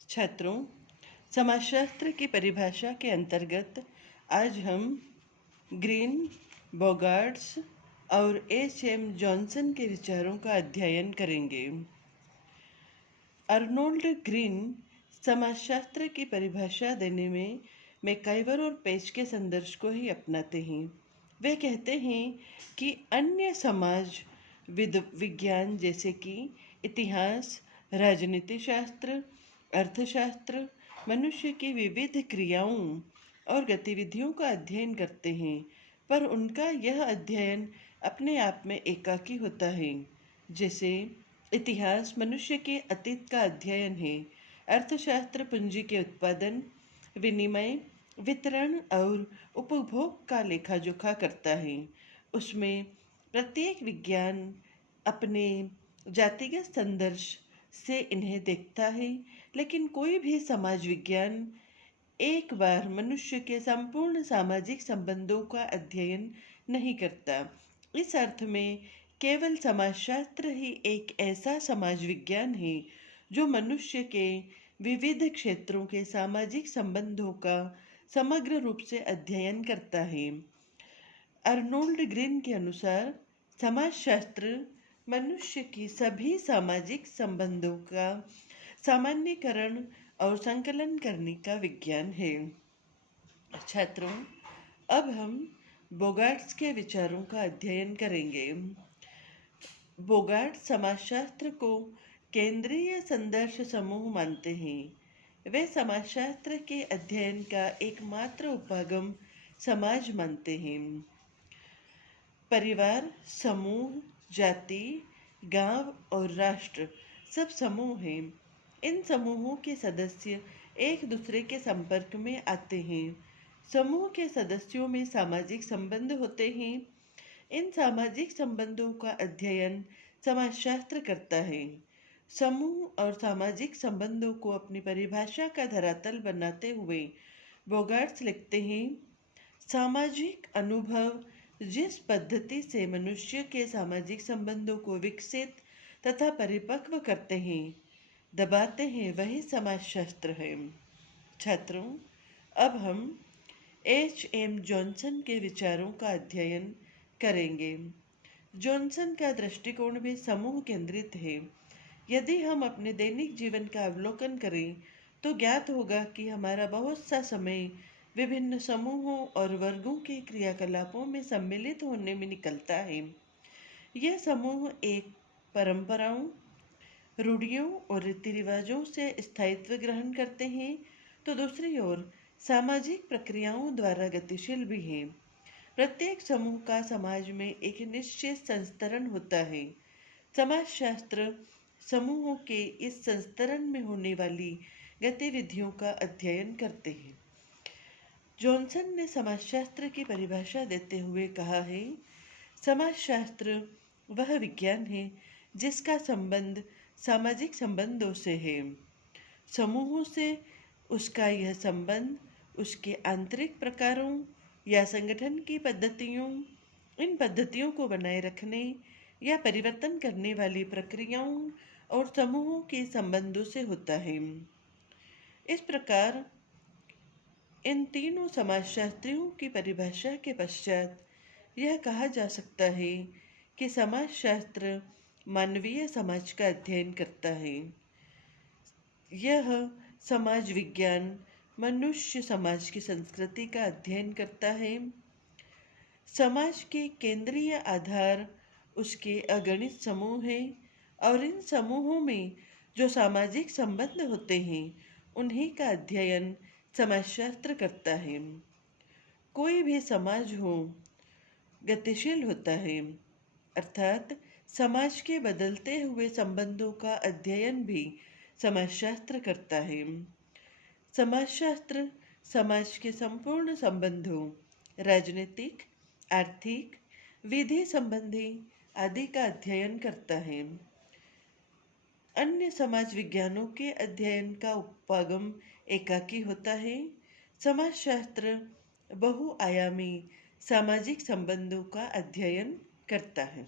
छात्रों, समाजशास्त्र की परिभाषा के अंतर्गत आज हम ग्रीन, बोगार्ट्स और एच.एम. जॉनसन के विचारों का अध्ययन करेंगे। अर्नोल्ड ग्रीन समाजशास्त्र की परिभाषा देने में मैकाइवर और पेज के संदर्भ को ही अपनाते हैं। वे कहते हैं कि अन्य समाज विज्ञान जैसे कि इतिहास, राजनीति शास्त्र, अर्थशास्त्र मनुष्य की विविध क्रियाओं और गतिविधियों का अध्ययन करते हैं, पर उनका यह अध्ययन अपने आप में एकाकी होता है। जैसे इतिहास मनुष्य के अतीत का अध्ययन है, अर्थशास्त्र पूंजी के उत्पादन, विनिमय, वितरण और उपभोग का लेखा जोखा करता है। उसमें प्रत्येक विज्ञान अपने जातिगत संदर्भ से इन्हें देखता है, लेकिन कोई भी समाज विज्ञान एक बार मनुष्य के संपूर्ण सामाजिक संबंधों का अध्ययन नहीं करता। इस अर्थ में केवल समाजशास्त्र ही एक ऐसा समाज विज्ञान है जो मनुष्य के विविध क्षेत्रों के सामाजिक संबंधों का समग्र रूप से अध्ययन करता है। अर्नोल्ड ग्रीन के अनुसार समाजशास्त्र मनुष्य की सभी सामाजिक संबंधों का सामान्यीकरण और संकलन करने का विज्ञान है। छात्रों, अब हम बोगार्ट्स के विचारों का अध्ययन करेंगे। बोगार्ट समाजशास्त्र को केंद्रीय संदर्भ समूह मानते हैं। वे समाजशास्त्र के अध्ययन का एकमात्र उपागम समाज मानते हैं। परिवार, समूह, जाति, गांव और राष्ट्र सब समूह हैं। इन समूहों के सदस्य एक दूसरे के संपर्क में आते हैं। समूह के सदस्यों में सामाजिक संबंध होते हैं। इन सामाजिक संबंधों का अध्ययन समाजशास्त्र करता है। समूह और सामाजिक संबंधों को अपनी परिभाषा का धरातल बनाते हुए बोगार्ट्स लिखते हैं, सामाजिक अनुभव जिस पद्धति से मनुष्य के सामाजिक संबंधों को विकसित तथा परिपक्व करते हैं, दबाते हैं, वही समाजशास्त्र है। छात्रों, अब हम एच.एम. जॉनसन के विचारों का अध्ययन करेंगे। जॉनसन का दृष्टिकोण भी समूह केंद्रित है। यदि हम अपने दैनिक जीवन का अवलोकन करें तो ज्ञात होगा कि हमारा बहुत सा समय विभिन्न समूहों और वर्गों के क्रियाकलापों में सम्मिलित होने में निकलता है। यह समूह एक परंपराओं, रूढ़ियों और रीति रिवाजों से स्थायित्व ग्रहण करते हैं, तो दूसरी ओर सामाजिक प्रक्रियाओं द्वारा गतिशील भी हैं। प्रत्येक समूह का समाज में एक निश्चित संस्तरण होता है। समाजशास्त्र समूहों के इस संस्तरण में होने वाली गतिविधियों का अध्ययन करते हैं। जॉनसन ने समाजशास्त्र की परिभाषा देते हुए कहा है, समाजशास्त्र वह विज्ञान है जिसका संबंध सामाजिक संबंधों से है। समूहों से उसका यह संबंध उसके आंतरिक प्रकारों या संगठन की पद्धतियों, इन पद्धतियों को बनाए रखने या परिवर्तन करने वाली प्रक्रियाओं और समूहों के संबंधों से होता है। इस प्रकार इन तीनों समाजशास्त्रियों की परिभाषा के पश्चात यह कहा जा सकता है कि समाजशास्त्र मानवीय समाज का अध्ययन करता है। यह समाज विज्ञान मनुष्य समाज की संस्कृति का अध्ययन करता है। समाज के केंद्रीय आधार उसके अगणित समूह हैं और इन समूहों में जो सामाजिक संबंध होते हैं उन्हीं का अध्ययन समाजशास्त्र करता है। कोई भी समाज हो गतिशील होता है, अर्थात समाज के बदलते हुए संबंधों का अध्ययन भी समाजशास्त्र करता है। समाजशास्त्र समाज के संपूर्ण संबंधों, राजनीतिक, आर्थिक, विधि संबंधी आदि का अध्ययन करता है। अन्य समाज विज्ञानों के अध्ययन का उपागम एकाकी होता है। समाजशास्त्र बहुआयामी सामाजिक संबंधों का अध्ययन करता है।